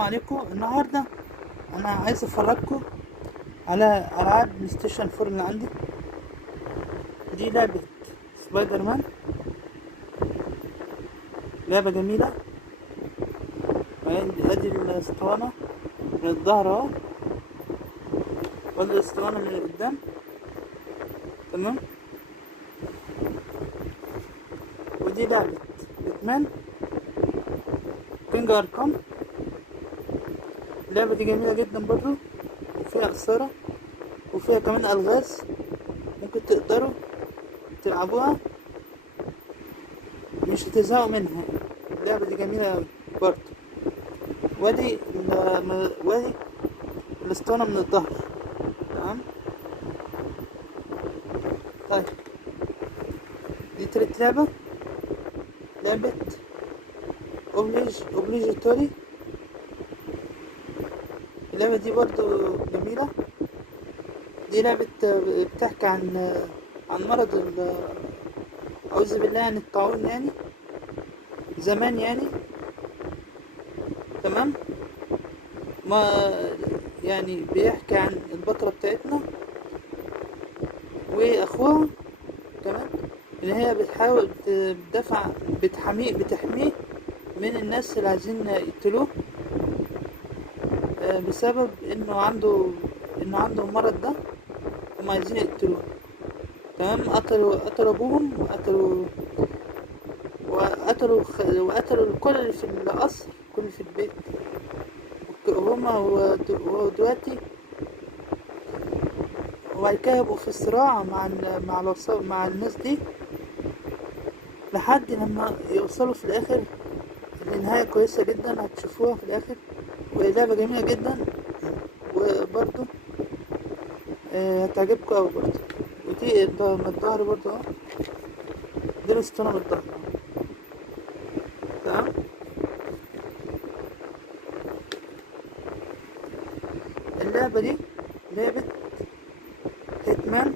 السلام عليكم. النهارده انا عايز افرجكم على العاب بلاي ستيشن 4 اللي عندي. دي لعبه سبايدر مان، لعبه جميله. ادي الاسطوانه من الظهر اهو، وادي الاسطوانه من قدام. تمام. ودي لعبه باتمان كينج اركام. اللعبه دي جميله جدا برضو، وفيها اثاره وفيها كمان الغاز ممكن تقدروا تلعبوها، مش هتزهقوا منها. اللعبة دي جميلة أوي برضه. وادي الاسطوانة من الظهر. تمام. طيب، دي تالت لعبة اوبليجيتوري. اللعبة دي برضه جميلة. دي لعبة بتحكي عن مرض أعوذ بالله عن الطاعون، يعني زمان يعني. تمام. ما يعني بيحكي عن البطلة بتاعتنا واخوها كمان، ان هي بتحاول بتحميه من الناس اللي عايزين يقتلوه، بسبب انه عنده المرض ده. هم عايزين يقتلوه. تمام. قتلوا ابوهم، وقتلوا الكل اللي في القصر، كل اللي في البيت. هما ودلوقتي، وبعد كده يبقوا في صراع مع الناس دي، لحد لما يوصلوا في الآخر لنهاية كويسة جدا هتشوفوها في الآخر. ولعبة جميلة جدا، وبرضو هتعجبكم أوي برضو. ودي من الظهر برضو اهو، دي الاسطوانة من الظهر. تمام. اللعبة دي لعبة هيتمان،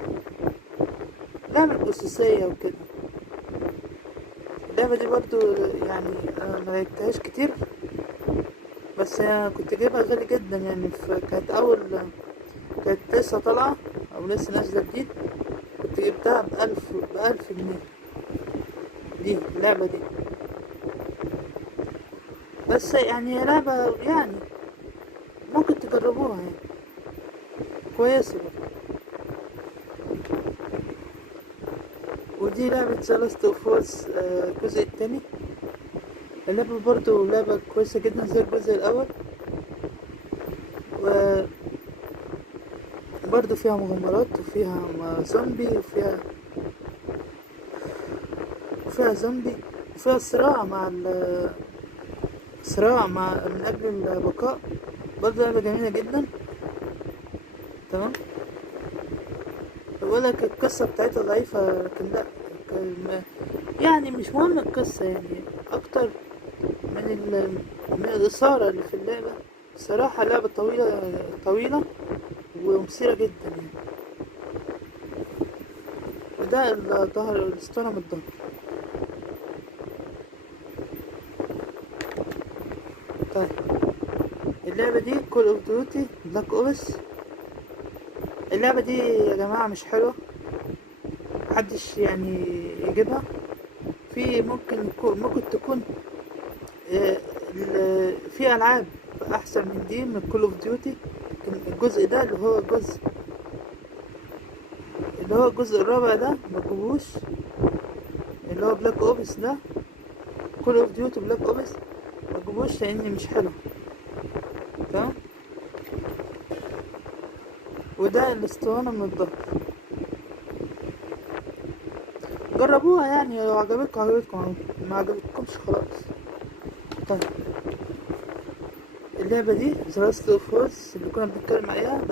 لعبة جاسوسية وكده. اللعبة دي برضو يعني أنا ملعبتهاش كتير، بس أنا كنت جايبها غالي جدا يعني. كانت لسه طالعة أو لسه نازلة جديد. كنت جبتها بألف جنيه. دي اللعبة دي، بس يعني هي لعبة يعني ممكن تجربوها، يعني كويسة برضه. ودي لعبة ذا لاست اوف اس الجزء التاني. اللعبة برضه لعبة كويسة جدا زي الجزء الأول، وبرضه فيها مغامرات وفيها زومبي وفيها زومبي وفيها صراع من أجل البقاء. برضه لعبة جميلة جدا. تمام. بقولك القصة بتاعتها ضعيفة، لكن لأ، يعني مش مهم القصة، يعني أكتر من الإثارة اللي في اللعبة. صراحة لعبة طويلة ومثيرة جدا يعني. وده الظهر، الاسطورة من الظهر. طيب، اللعبة دي كول اوف ديوتي بلاك اوبس. اللعبة دي يا جماعة مش حلوة، محدش يعني يجيبها. ممكن تكون في ألعاب أحسن من دي، من كول اوف ديوتي. لكن الجزء ده اللي هو الجزء الرابع ده مجيبوش، اللي هو بلاك اوبس ده، كول اوف ديوتي بلاك اوبس مجيبوش لأن مش حلو. تمام. وده الاسطوانة من الظهر. جربوها يعني، لو عجبتكم، ما عجبتكمش خلاص. طيب، اللعبة دي ذا لاست اوف اس اللي كنا بنتكلم عليها،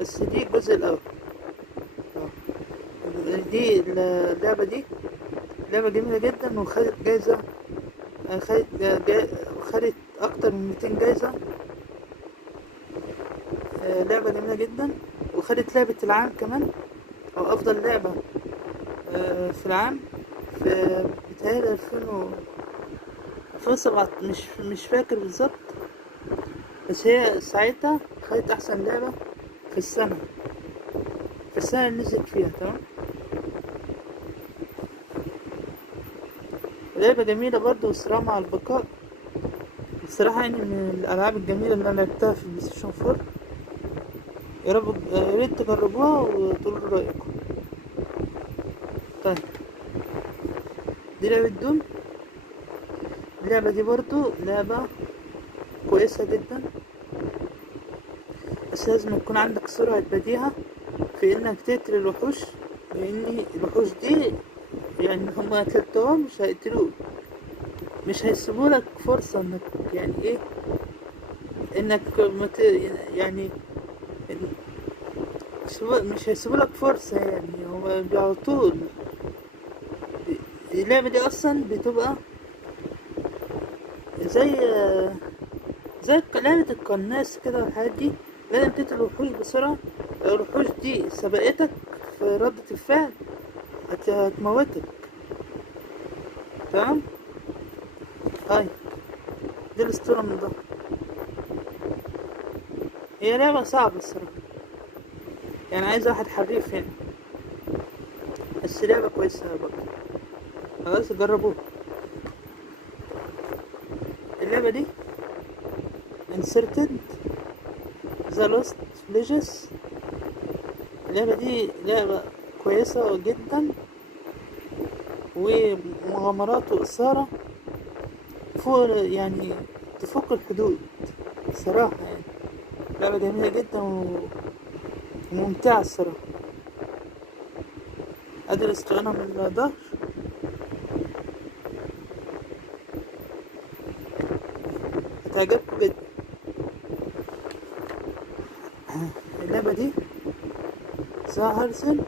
بس دي الجزء الأول. دي اللعبة دي لعبة جميلة جدا، وخدت جايزة. خدت أكتر من 200 جايزة. لعبة جميلة جدا، وخدت لعبة العام كمان، أو أفضل لعبة في العام، في بتهيألي 2007، مش فاكر بالظبط. بس هي ساعتها خدت أحسن لعبة في السنة، في السنة اللي نزلت فيها. تمام. لعبة جميلة برضه والصراع مع البقاء. الصراحة يعني من الألعاب الجميلة اللي أنا لعبتها في البلاي ستيشن 4. يا ريت تجربوها وتقولوا رأيكم. طيب، دي لعبة دوم. اللعبة دي برضو لعبة كويسة جدا، بس لازم يكون عندك سرعة بديهة في انك تقتل الوحوش، لان الوحوش دي يعني هما قتلتهم مش هيقتلوك، مش هيسيبولك فرصة انك يعني ايه، انك يعني مش هيسيبولك فرصة، يعني هما على طول. اللعبة دي اصلا بتبقى زي لعبة القناص كده والحاجات دي. لازم تقتل الوحوش بسرعة، لو الوحوش دي سبقتك في ردة الفعل هتموتك. تمام. هاي دي الاسطورة من ده. هي لعبة صعبة الصراحة، يعني عايز واحد حريف يعني، بس لعبة كويسة برضه. خلاص جربوها. اللعبة دي Inserted The Lost Villages. اللعبة دي لعبة كويسة جدا، ومغامرات وإثارة فوق يعني تفوق الحدود صراحة. يعني لعبة جميلة جدا وممتعة الصراحة. ادي الاسطوانة من الظهر. هتعجبكم جدا اللعبة دي. هارسن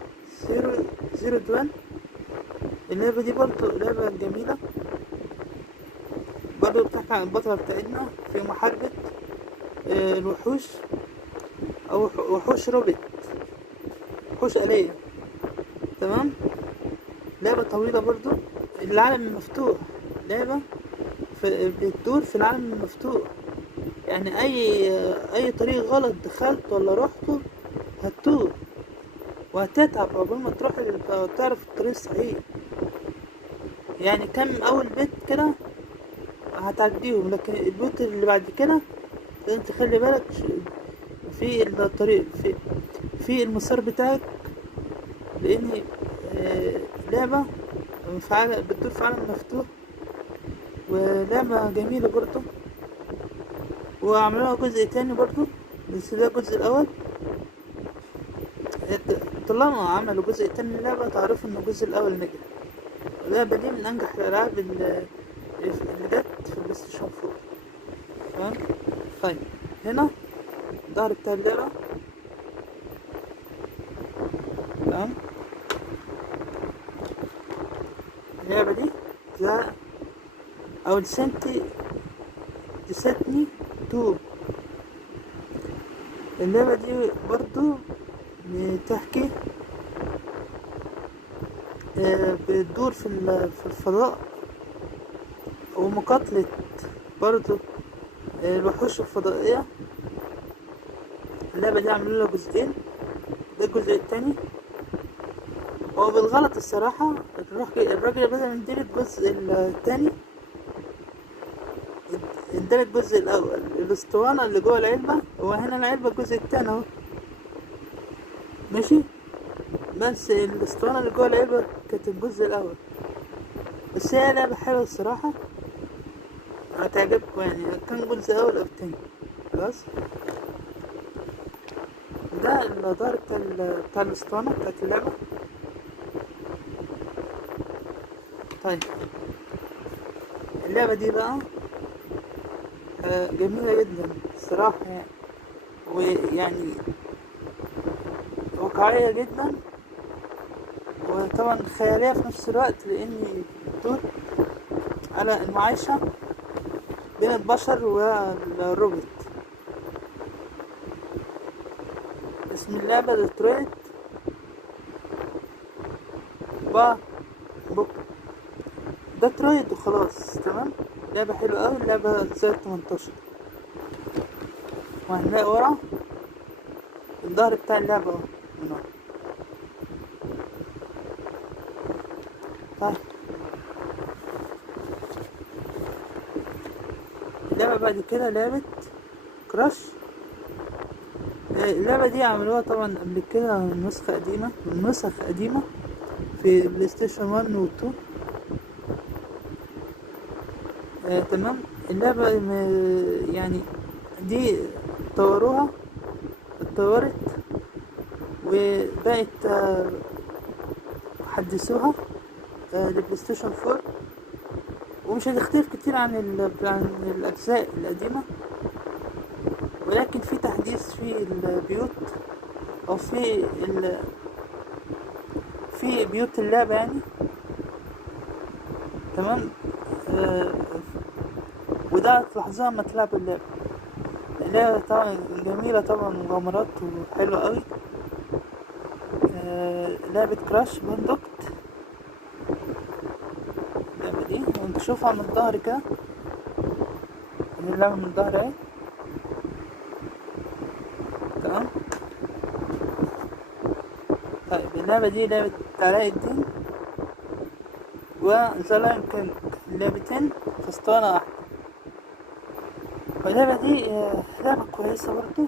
زيرو دوان. اللعبة دي برضو لعبة جميلة، برضو بتحكي عن البطلة بتاعتنا في محاربة الوحوش، أو وحوش روبوت، وحوش آلية. تمام. لعبة طويلة برضو. العالم مفتوح، لعبة بتدور في العالم المفتوح، يعني أي طريق غلط دخلت ولا رحته هتتوه وهتتعب قبل ما تروح تعرف الطريق الصحيح. يعني كم أول بيت كده هتعديهم، لكن البيوت اللي بعد كده لازم تخلي بالك في الطريق، في المسار بتاعك، لأن لعبة بتدور في عالم مفتوح، ولعبة جميلة برضه. وعملوها جزء تاني برضه، بس ده الجزء الأول. طالما عملوا جزء تاني للعبة تعرفوا إن الجزء الأول نجح. اللعبة دي من أنجح الألعاب اللي جت في البلاي ستيشن 4. تمام. طيب، هنا الظهر بتاع اللعبة. تمام. اللعبة دي ذا أو ديستني 2. اللعبة دي برضو بتحكي بتدور في الفضاء، ومقاتلة برضو الوحوش الفضائية. اللعبة دي عملوا لها جزئين، ده الجزء التاني. هو بالغلط الصراحة الراجل بدل ما يدير الجزء التاني اداله الجزء الأول، الاسطوانة اللي جوه العلبة. هو هنا العلبة الجزء التاني اهو، ماشي، بس الاسطوانة اللي جوه العلبة كانت الجزء الأول. بس هي لعبة حلوة الصراحة، هتعجبكم يعني كان جزء أول أو تاني. خلاص، ده الظهر بتاع الاسطوانة بتاعت اللعبة. طيب، اللعبة دي بقى جميلة جدا الصراحة يعني، ويعني واقعية جدا، وطبعا خيالية في نفس الوقت، لأني بتدور على المعايشة بين البشر والروبوت. اسم اللعبة ديترويت بوك ديترويت وخلاص. تمام. لعبة حلوة أوي، لعبة زي 18. وهنلاقي ورا الظهر بتاع اللعبة اهو من ورا. طيب اللعبة بعد كده لعبة كراش. اللعبة دي عملوها طبعا قبل كده نسخ قديمة في بلاي ستيشن 1 و 2. تمام. اللعبة يعني دي اتطورت وبقت حدثوها لبلاي ستيشن 4، ومش هتختلف كتير عن الأجزاء القديمة، ولكن في تحديث في البيوت أو في بيوت اللعبة يعني. تمام. وده تلاحظوها لما تلعبوا اللعبة طبعا جميلة طبعا، مغامرات وحلوة قوي. لعبة كراش باندوكت. اللعبة دي نشوفها من الظهر كده، اللعبة من الظهر اهي. تمام. طيب اللعبة دي لعبة علاء الدين وذا لايون كينج، اللعبتين في اسطوانة واحدة. واللعبة دي لعبة كويسة برضو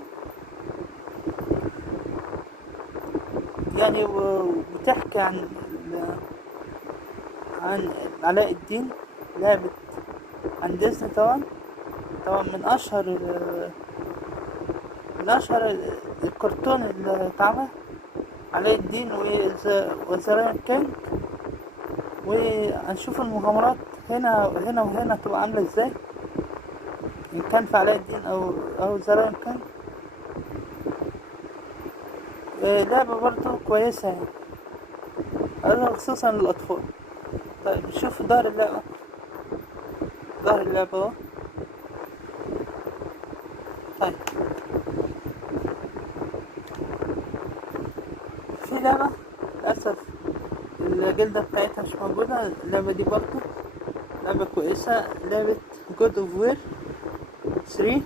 يعني، وبتحكي عن علاء الدين. لعبة عن ديزني طبعا من أشهر الكرتون اللي اتعمل، علاء الدين وذا لايون كينج. وهنشوف المغامرات هنا وهنا تبقى عاملة ازاي، إن كان في علاء الدين أو ذا لايون كينج. لعبة برضو كويسة يعني، خصوصا للأطفال. طيب نشوف ظهر اللعبة اهو. طيب في لعبة للأسف الجلدة بتاعتها مش موجودة. اللعبة دي برضو لعبة كويسة، لعبة جود اوف وير 3،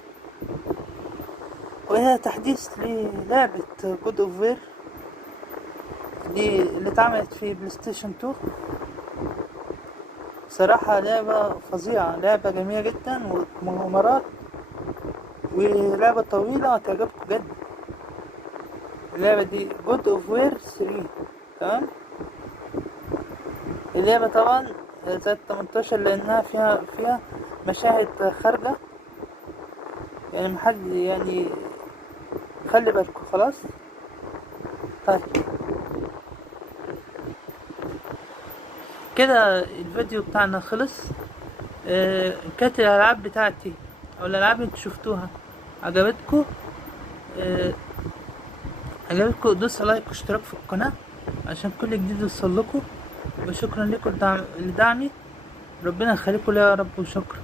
وهي تحديث للعبة جود اوف وير اللي اتعملت في بلاي ستيشن 2. صراحة لعبة فظيعة، لعبة جميلة جدا ومغامرات، ولعبة طويلة هتعجبكم جدا. اللعبة دي جود اوف وير 3. تمام. اللعبة طبعا زائد 18 لأنها فيها مشاهد خارجة يعني، محد يعني خلي بالكم. خلاص. طيب كده الفيديو بتاعنا خلص. كانت الألعاب بتاعتي أو الألعاب اللي انتوا شفتوها عجبتكم، دوسوا لايك واشتراك في القناة عشان كل جديد يوصلكوا. وشكرا لكم لدعمي، ربنا يخليكم ليا يا رب، وشكرا.